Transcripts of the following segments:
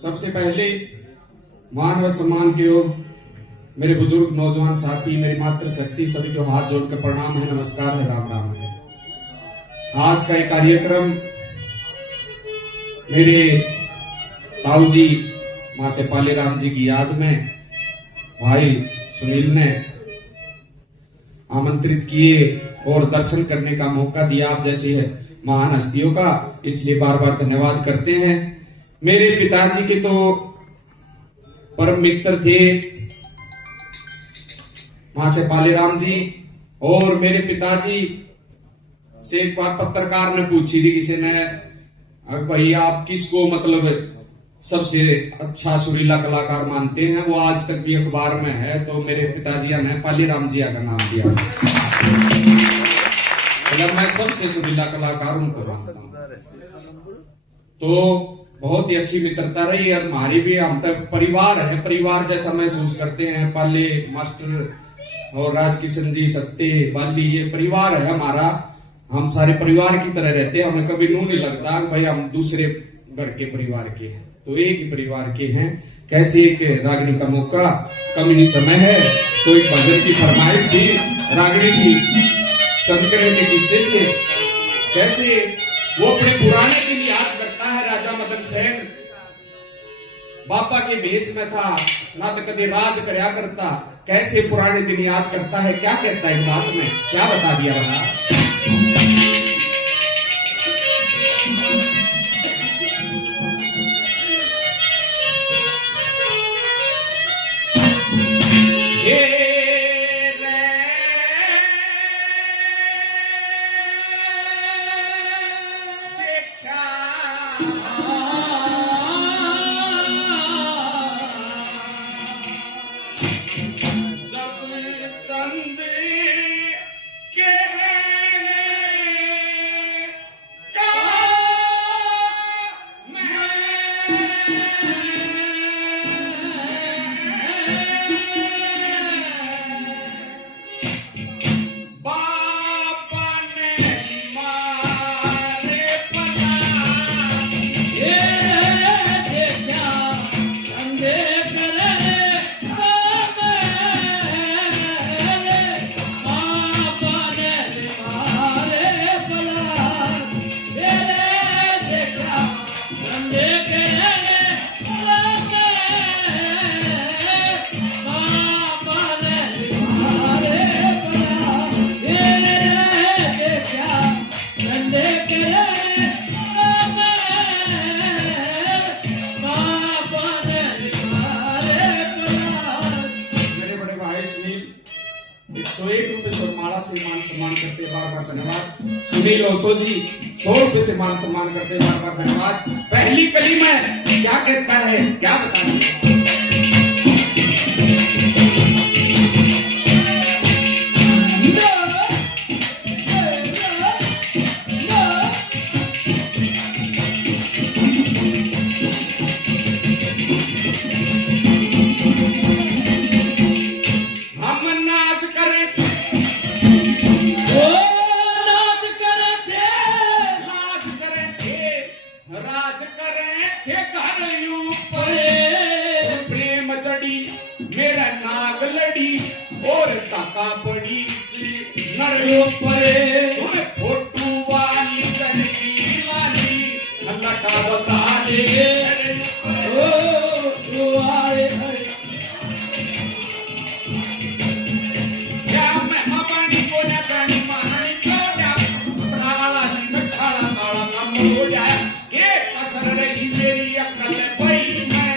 सबसे पहले मान व सम्मान के योग मेरे बुजुर्ग नौजवान साथी, मेरी मातृशक्ति, सभी को हाथ जोड़कर प्रणाम है, नमस्कार है, राम राम है। आज का ये कार्यक्रम मेरे ताऊ जी मां से पाले राम जी की याद में भाई सुनील ने आमंत्रित किए और दर्शन करने का मौका दिया आप जैसी है महान हस्तियों का, इसलिए बार बार धन्यवाद करते हैं। मेरे पिताजी के तो परम मित्र थे मां से पाले राम जी, और मेरे पिताजी से एक बात पत्रकार ने पूछी थी किसी ने, भाई आप किसको मतलब सबसे अच्छा सुरीला कलाकार मानते हैं? वो आज तक भी अखबार में है, तो मेरे पिताजी ने पाले राम जी का नाम दिया। मतलब मैं सबसे सुरीला कलाकार उनको मानता हूं। तो बहुत ही अच्छी मित्रता रही और हमारी भी, हम तक परिवार है, परिवार जैसा महसूस करते हैं। पाले मास्टर और राजकिशन जी, सत्ते, बाली, ये परिवार है हमारा। हम सारे परिवार की तरह रहते हैं, हमें कभी नू नहीं लगता भाई हम दूसरे घर के परिवार के हैं, तो एक ही परिवार के हैं। कैसे एक रागनी का मौका, कम ही समय है, तो एक भजन की फरमाइश थी रागनी की चंद्रकरण के किस्से से। कैसे वो अपने पुराने दिन याद करता है। राजा मदन सेन बापा के भेष में था, ना तो कभी राज करया करता, कैसे पुराने दिन याद करता है। क्या कहता है इस बात में, क्या बता दिया बता। मान सम्मान करते बार बार धन्यवाद। सुनील ओसो जी 100 रुपए से मान सम्मान करते बार बार धन्यवाद। पहली कली में क्या कहता है, क्या बताएं। मेरा नाग लड़ी और ताका पड़ी सी नर परे, सुन फोटू वाली लड़की लाली लटा बता ले क्या मैं पानी को ना पानी मारनी छोड़ा प्राला में छाला काला कम हो जाए के कसर रही मेरी अकल भाई मैं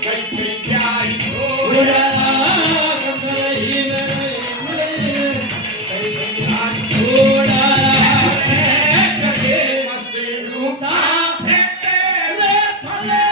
कई क्या ही छोड़ा। भले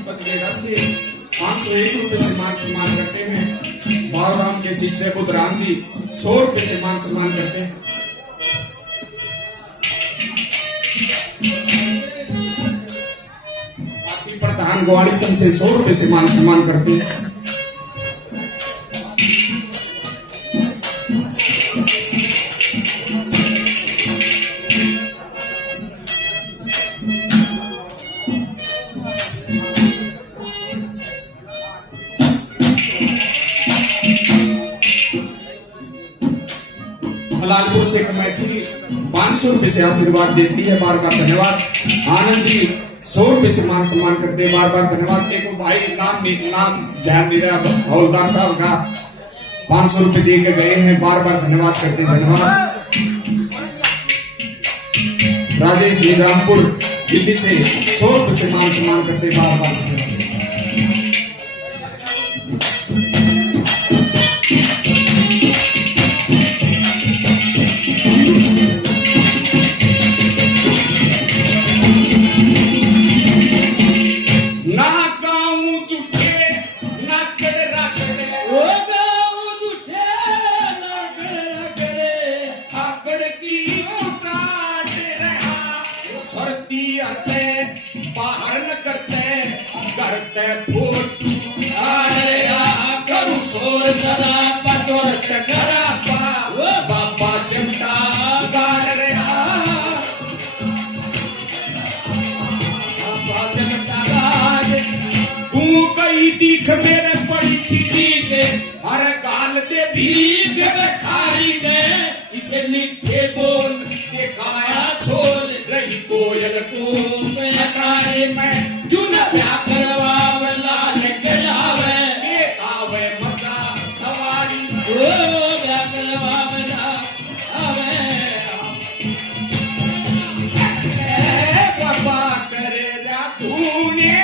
दीपक वेगा से 501 रुपए से मान सम्मान करते हैं। बाबूराम के शिष्य बुद्धराम जी 100 रुपए से मान सम्मान करते हैं। प्रधान ग्वाली संघ से 100 रुपए से मान सम्मान करते हैं। लालपुर से कमेटी 500 रुपए से आशीर्वाद देती है, बार बार धन्यवाद। आनंद जी 100 रुपए से मान सम्मान करते हैं, बार बार धन्यवाद। एक भाई नाम ध्यान नहीं रहा, हवलदार साहब का 500 रुपए दे के गए हैं, बार बार धन्यवाद करते हैं, धन्यवाद। राजेश निजामपुर दिल्ली से 100 रुपए से मान सम्मान करते हैं, बार बार धन्यवाद। बाबा चिमटा गाड़ रहा, बाबा चिमटा गाड़। तू कई दीख मेरे पड़ी थी हर गाल दे भीग खारी में, इसे मीठे बोल के काया छोड़ रही कोयल को पैकारी में। जुन प्या करवा लाल गलावे के आवे मजा सवारी बाबा करे रातूने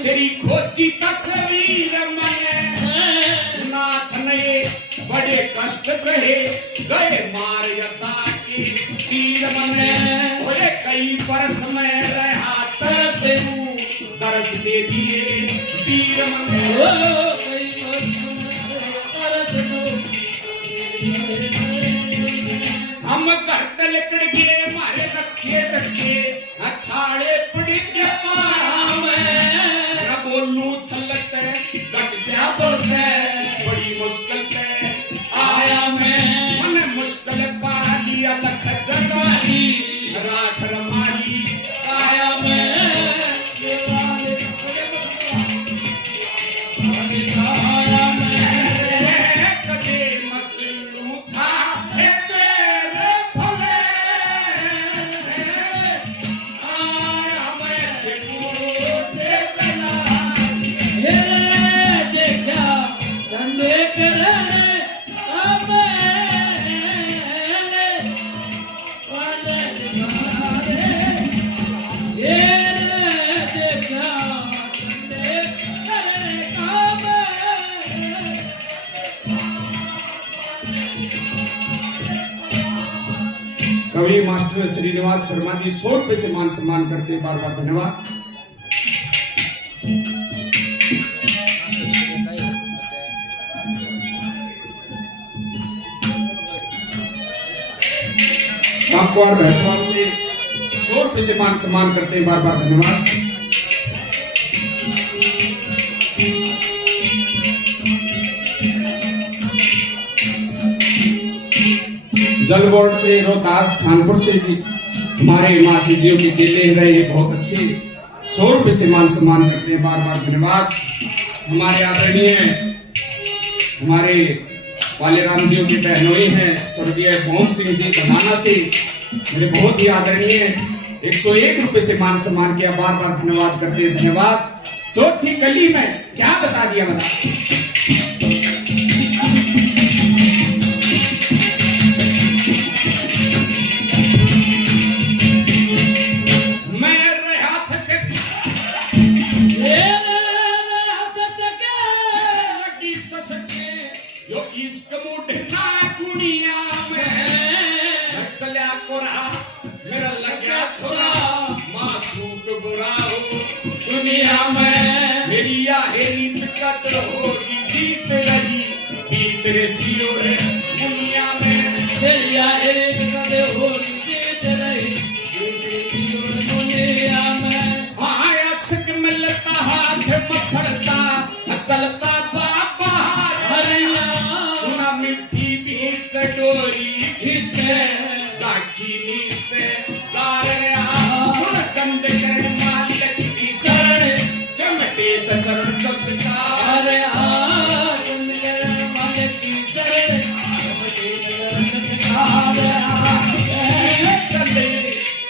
तेरी खोजी तस्वीर मैंने नाथ ने बड़े कष्ट सहे गए मार यदा की तीर मने होए कई बरस में रहा तरस तरस दे दिए तीर मने कई बरस हम घर तलकड़ गए मारे लक्ष्य चढ़ अछाड़े पड़ी के बोलू छलत गट जा बोलते बड़ी मुश्किल पे आया मैं मन मुश्किल पा लिया लख जगाली राख रमाली आया मैं कदे मसलू था कवि मास्टर श्रीनिवास शर्मा जी 100 रुपए से मान सम्मान करते हैं, बार बार धन्यवाद। कांकवाड़ भैंसवाल से 100 रुपए से मान सम्मान करते हैं, बार बार धन्यवाद। जल बोर्ड से, रोहतास, कानपुर से भी हमारे माँ शिवजियों के चेले रहे, बहुत अच्छे 100 रुपए से मान सम्मान करते हैं। बार बार धन्यवाद। हमारे आदरणीय हमारे वाले राम जियों के बहनोई हैं स्वर्गीय मोहन सिंह जी बदाना से, मेरे बहुत ही आदरणीय 101 रुपए से मान सम्मान किया। बार बार धन्यवाद करते हैं। धन्यवाद। चौथी गली में क्या बता दिया बता, मेरा लग्या छोरा मासूक बुरा हो दुनिया में, मेरी रीत कदर होगी जीत रही जीत रे सियो रे दुनिया में, मेरी रीत कदर होगी जीत रही जीत रे सियो रे दुनिया में। आया सक मिलता हाथ मसलता चलता बाबा हरिया, ना मिट्टी बीच डोरी खींचे जाकी नीचे सारे सुन चंद कर मालिक की शरण चमटे त चरण चमत्कार चंद कर मालिक की शरण चमटे त चरण चमत्कार चंद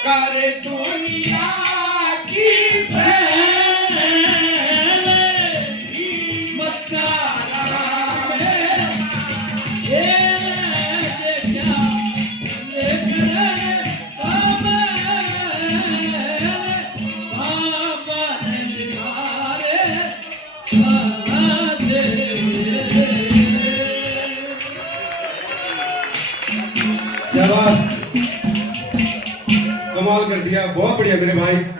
कर दुनिया की शरण मत्कार शाबाश, कमाल कर दिया, बहुत बढ़िया मेरे भाई।